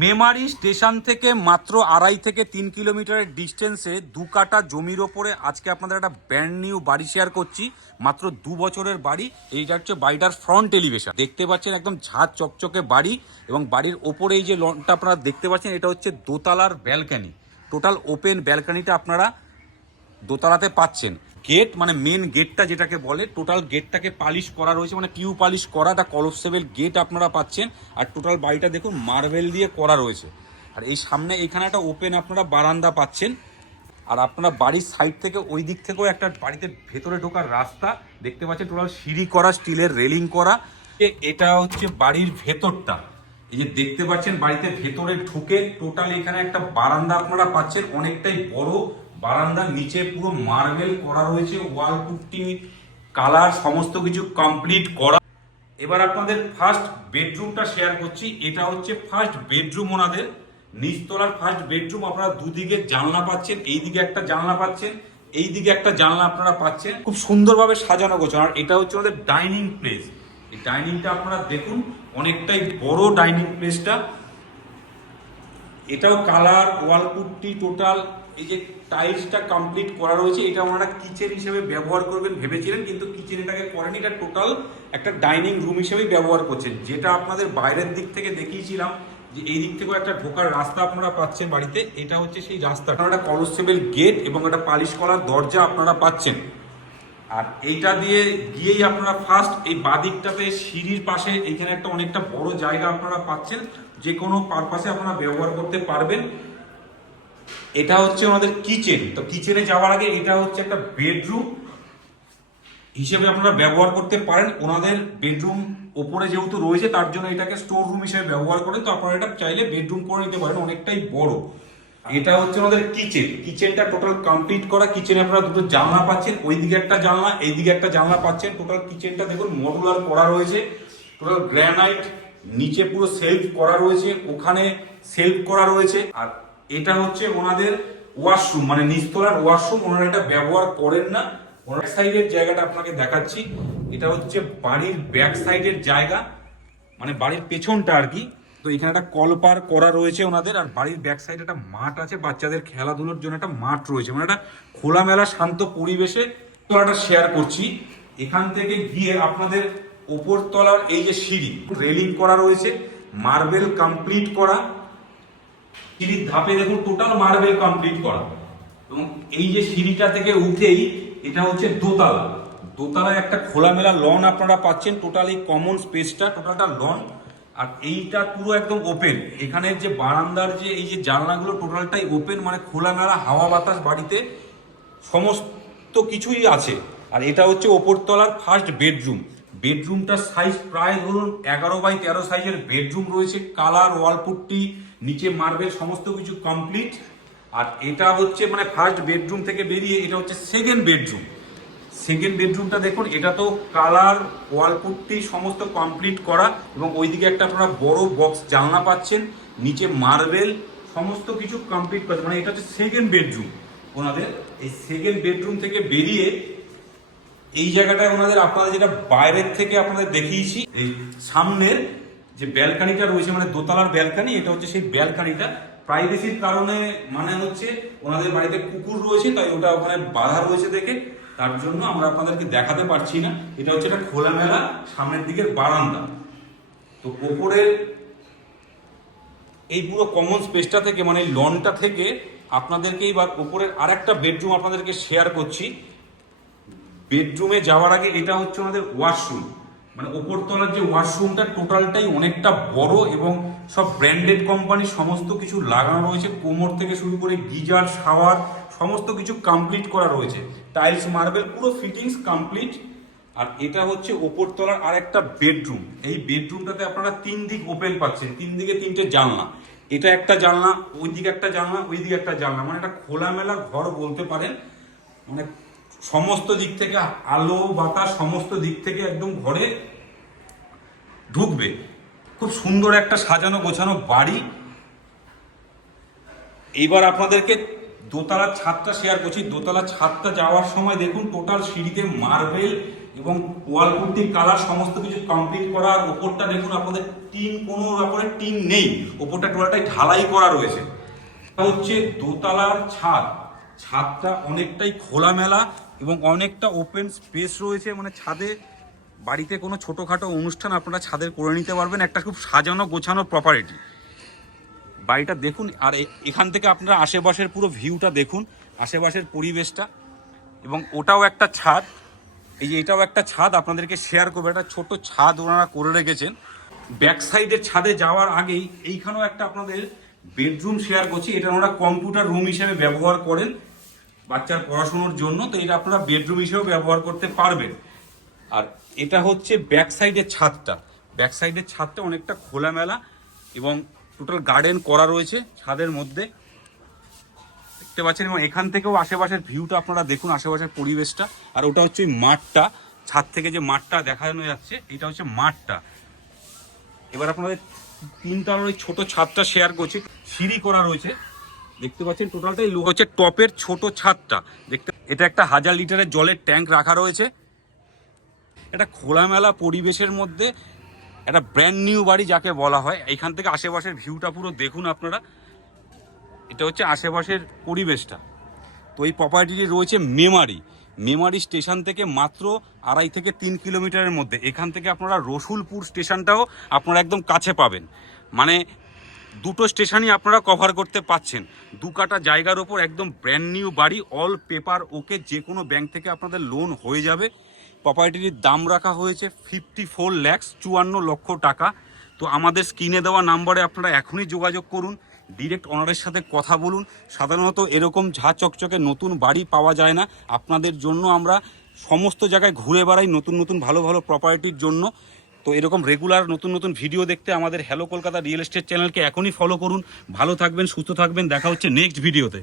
Memari station থেকে মাত্র 2.5 থেকে 3 কিলোমিটারের ডিস্টেন্সে 2 কাঠা জমির ওপরে আজকে আপনাদের একটা ব্র্যান্ড নিউ বাড়ি শেয়ার করছি। মাত্র 2 বছরের বাড়ি। এইটা হচ্ছে বাড়িটার ফ্রন্ট এলিভেশন। দেখতে পাচ্ছেন একদম ঝাঁঝ চকচকে বাড়ি, এবং বাড়ির ওপরে এই যে লনটা আপনারা দেখতে পাচ্ছেন এটা হচ্ছে দোতলার ব্যালকানি। টোটাল ওপেন ব্যালকানিটা আপনারা দোতলাতে পাচ্ছেন। গেট মানে মেন গেটটা যেটাকে বলে, টোটাল গেটটাকে পালিশ করা রয়েছে, মানে টিউ পালিশ করা, একটা কলপসেবল গেট আপনারা পাচ্ছেন। আর টোটাল বাড়িটা দেখুন মার্বেল দিয়ে করা রয়েছে। আর এই সামনে এখানে একটা ওপেন আপনারা বারান্দা পাচ্ছেন। আর আপনারা বাড়ির সাইড থেকে ওই দিক থেকেও একটা বাড়িতে ভেতরে ঢোকার রাস্তা দেখতে পাচ্ছেন, টোটাল সিঁড়ি করা, স্টিলের রেলিং করা। এটা হচ্ছে বাড়ির ভেতরটা। এই যে দেখতে পাচ্ছেন বাড়িতে ভেতরে ঢুকে টোটাল এখানে একটা বারান্দা আপনারা পাচ্ছেন, অনেকটাই বড় বারান্দা। নিচে পুরো মার্বেল করা রয়েছে, ওয়াল পুট্টি কালার সমস্ত কিছু কমপ্লিট করা। এবার আপনাদের ফার্স্ট বেডরুমটা শেয়ার করছি। এটা হচ্ছে ফার্স্ট বেডরুম ওনাদের, নিচতলার ফার্স্ট বেডরুম। আপনারা দুদিকে জানলা পাচ্ছেন, এই দিকে একটা জানলা পাচ্ছেন, এই দিকে একটা জানলা আপনারা পাচ্ছেন। খুব সুন্দরভাবে সাজানো গোছানো। আর এটা হচ্ছে ওদের ডাইনিং প্লেস। এই ডাইনিংটা আপনারা দেখুন, অনেকটাই বড় ডাইনিং প্লেসটা। এটাও কালার ওয়াল পুট্টি টোটাল এই যে টাইলসটা কমপ্লিট করা রয়েছে। এটা ওনারা কিচেন হিসেবে ব্যবহার করবেন ভেবেছিলেন, কিন্তু কিচেন এটাকে করেনি। এটা টোটাল একটা ডাইনিং রুম হিসেবেই ব্যবহার করছেন। যেটা আপনাদের বাইরের দিক থেকে দেখিয়েছিলাম যে এই দিক থেকেও একটা ঢোকার রাস্তা আপনারা পাচ্ছেন বাড়িতে। এটা হচ্ছে সেই রাস্তা। একটা কলপসেবল গেট এবং একটা পালিশ করার দরজা আপনারা পাচ্ছেন। আর এইটা দিয়ে গিয়েই আপনারা ফার্স্ট এই বাদিকটাতে সিঁড়ির পাশে এইখানে একটা অনেকটা বড় জায়গা আপনারা পাচ্ছেন, যে কোনো পারপাসে আপনারা ব্যবহার করতে পারবেন। এটা হচ্ছে আমাদের কিচেন। তো কিচেনে যাওয়ার আগে এটা হচ্ছে একটা বেডরুম হিসেবে আপনারা ব্যবহার করতে পারেন। ওনাদের বেডরুম ওপরে যেহেতু রয়েছে তার জন্য এটাকে স্টোর রুম হিসেবে ব্যবহার করেন। তো আপনারা এটা চাইলে বেডরুম করে নিতে পারেন, অনেকটাই বড়। এটা হচ্ছে আমাদের কিচেন। কিচেনটা টোটাল কমপ্লিট করা। কিচেনে আপনারা দুটো জানলা পাচ্ছেন, ওইদিকে একটা জানলা, এইদিকে একটা জানলা পাচ্ছেন। টোটাল কিচেনটা দেখুন মডুলার করা রয়েছে, টোটাল গ্রানাইট। নিচে পুরো সেলফ করা রয়েছে, ওখানে সেলফ করা রয়েছে। আর এটা হচ্ছে ওনাদের ওয়াশরুম, মানে নিচতলার ওয়াশরুম। ওনারা এটা ব্যবহার করেন না। ওনার সাইডের জায়গাটা আপনাকে দেখাচ্ছি। এটা হচ্ছে বাড়ির ব্যাক সাইডের জায়গা, মানে বাড়ির পেছনটা আর কি। তো এখানে একটা কলপার করা রয়েছে ওনাদের। আর বাড়ির ব্যাক সাইডে একটা মাঠ আছে, বাচ্চাদের খেলাধুলোর জন্য একটা মাঠ রয়েছে, মানে একটা খোলামেলা শান্ত পরিবেশে তোলাটা শেয়ার করছি। এখান থেকে গিয়ে আপনাদের ওপর তলার এই যে সিঁড়ি, রেলিং করা রয়েছে, মার্বেল কমপ্লিট করা। সিঁড়ির ধাপে দেখুন টোটাল মার্বেল কমপ্লিট করা। এবং এই যে সিঁড়িটা থেকে উঠেই এটা হচ্ছে দোতলা। দোতলায় একটা খোলামেলা লন আপনারা পাচ্ছেন। টোটাল এই কমন স্পেসটা টোটালটা লন। আর এইটা পুরো একদম ওপেন। এখানে যে বারান্দার যে এই যে জানলাগুলো টোটালটাই ওপেন, মানে খোলামেলা হাওয়া বাতাস বাড়িতে সমস্ত কিছুই আছে। আর এটা হচ্ছে ওপরতলার ফার্স্ট বেডরুম। বেডরুমটার সাইজ প্রায় ধরুন 11x13 সাইজের বেডরুম রয়েছে। কালার ওয়ালপুট্টি নিচে মার্বেল সমস্ত কিছু কমপ্লিট। আর এটা হচ্ছে মানে ফার্স্ট বেডরুম থেকে বেরিয়ে এটা হচ্ছে সেকেন্ড বেডরুম। সেকেন্ড বেডরুমটা দেখুন, এটা তো কালার ওয়ালপুট্টি সমস্ত কমপ্লিট করা। এবং ওইদিকে একটা আপনারা বড় বক্স জানলা পাচ্ছেন, নিচে মার্বেল সমস্ত কিছু কমপ্লিট করা। মানে এটা হচ্ছে সেকেন্ড বেডরুম ওনাদের। এই সেকেন্ড বেডরুম থেকে বেরিয়ে এই জায়গাটায় ওনাদের আপনারা যেটা বাইরের থেকে আপনাদের দেখিয়েছি, এই সামনের যে ব্যালকানিটা রয়েছে মানে দোতলার ব্যালকানি, এটা হচ্ছে সেই ব্যালকানিটা। প্রাইভেসির কারণে মানে হচ্ছে ওনাদের বাড়িতে কুকুর রয়েছে, তাই ওটা ওখানে বাধা রয়েছে দেখে, তার জন্য আমরা আপনাদেরকে দেখাতে পারছি না। এটা হচ্ছে একটা খোলামেলা সামনের দিকের বারান্দা। তো ওপরের এই পুরো কমন স্পেসটা থেকে মানে লনটা থেকে আপনাদেরকে এবার ওপরের আরেকটা বেডরুম আপনাদেরকে শেয়ার করছি। বেডরুমে যাওয়ার আগে এটা হচ্ছে আমাদের ওয়াশরুম, মানে ওপরতলার যে ওয়াশরুমটা টোটালটাই অনেকটা বড় এবং সব ব্র্যান্ডেড কোম্পানির সমস্ত কিছু লাগানো রয়েছে। কোমর থেকে শুরু করে গিজার, শাওয়ার সমস্ত কিছু কমপ্লিট করা রয়েছে। টাইলস মার্বেল পুরো ফিটিংস কমপ্লিট। আর এটা হচ্ছে ওপরতলার আরেকটা বেডরুম। এই বেডরুমটাতে আপনারা 3 দিক ওপেন পাচ্ছেন, 3 দিকে 3টে জানলা। এটা একটা জানলা, ওইদিকে একটা জানলা, ওইদিকে একটা জানলা, মানে একটা খোলামেলা ঘর বলতে পারেন। মানে সমস্ত দিক থেকে আলো বাতাস সমস্ত দিক থেকে একদম ঘরে ঢুকবে। খুব সুন্দর একটা সাজানো গোছানো বাড়ি। এইবার আপনাদেরকে দোতলার ছাদটা শেয়ার করছি। দোতলার ছাদটা যাওয়ার সময় দেখুন টোটাল সিঁড়িতে মার্বেল এবং ওয়াল পুট্টি কালার সমস্ত কিছু কমপ্লিট করা। আর ওপরটা দেখুন আপনাদের টিন, কোনো ব্যাপারে টিন নেই, ওপরটা টোটালটাই ঢালাই করা রয়েছে। এটা হচ্ছে দোতলার ছাদ, ছাদটা অনেকটাই খোলামেলা এবং অনেকটা ওপেন স্পেস রয়েছে। মানে ছাদে বাড়িতে কোনো ছোটোখাটো অনুষ্ঠান আপনারা ছাদের করে নিতে পারবেন, একটা খুব সাজানো গোছানো প্রপার্টি। বাড়িটা দেখুন, আর এখান থেকে আপনারা আশেপাশের পুরো ভিউটা দেখুন, আশেপাশের পরিবেশটা। এবং ওটাও একটা ছাদ, এই যে এটাও একটা ছাদ আপনাদেরকে শেয়ার করবো। একটা ছোট ছাদ ওনারা করে রেখেছেন। ব্যাক সাইডের ছাদে যাওয়ার আগেই এইখানেও একটা আপনাদের বেডরুম শেয়ার করছি। এটা ওনারা কম্পিউটার রুম হিসেবে ব্যবহার করেন বাচ্চার পড়াশোনার জন্য, তো এটা আপনারা বেডরুম হিসেবেও ব্যবহার করতে পারবেন। আর এটা হচ্ছে ব্যাক সাইডের ছাদটা, ব্যাক সাইডের ছাদটা অনেকটা খোলামেলা এবং টোটাল গার্ডেন করা রয়েছে ছাদের মধ্যে, দেখতে পাচ্ছেন। এবং এখান থেকেও আশেপাশের ভিউটা আপনারা দেখুন, আশেপাশের পরিবেশটা। আর ওটা হচ্ছে ওই মাঠটা, ছাদ থেকে যে মাঠটা দেখানো যাচ্ছে এটা হচ্ছে মাঠটা। এবার আপনাদের তিনতলার ওই ছোট ছাদটা শেয়ার করছি, সিঁড়ি করা রয়েছে, দেখতে পাচ্ছেন। টোটালটাই হচ্ছে টপের ছোট ছাদটা দেখতে। এটা একটা 1000 লিটারের জলের ট্যাঙ্ক রাখা রয়েছে। এটা খোলামেলা পরিবেশের মধ্যে একটা ব্র্যান্ড নিউ বাড়ি যাকে বলা হয়। এইখান থেকে আশেপাশের ভিউটা পুরো দেখুন আপনারা, এটা হচ্ছে আশেপাশের পরিবেশটা। তো এই প্রপার্টিটি রয়েছে মেমারি স্টেশন থেকে মাত্র 2.5 থেকে 3 কিলোমিটারের মধ্যে। এখান থেকে আপনারা রসুলপুর স্টেশনটাও আপনারা একদম কাছে পাবেন। মানে দুটো স্টেশনই আপনারা কভার করতে পাচ্ছেন। 2 কাটা জায়গার ওপর একদম ব্র্যান্ড নিউ বাড়ি, অল পেপার ওকে, যে কোনো ব্যাংক থেকে আপনাদের লোন হয়ে যাবে। প্রপার্টির দাম রাখা হয়েছে 54 লাখ, 54 লক্ষ টাকা। তো আমাদের স্ক্রিনে দেওয়া নাম্বারে আপনারা এখনই যোগাযোগ করুন, ডিরেক্ট ওনারের সাথে কথা বলুন। সাধারণত এরকম ঝা চকচকে নতুন বাড়ি পাওয়া যায় না। আপনাদের জন্য আমরা সমস্ত জায়গায় ঘুরে বেড়াই নতুন নতুন ভালো ভালো প্রপার্টির জন্য। তো এরকম রেগুলার নতুন নতুন ভিডিও দেখতে আমাদের হ্যালো কলকাতা রিয়েল এস্টেট চ্যানেলকে এখনই ফলো করুন। ভালো থাকবেন, সুস্থ থাকবেন, দেখা হচ্ছে নেক্সট ভিডিওতে।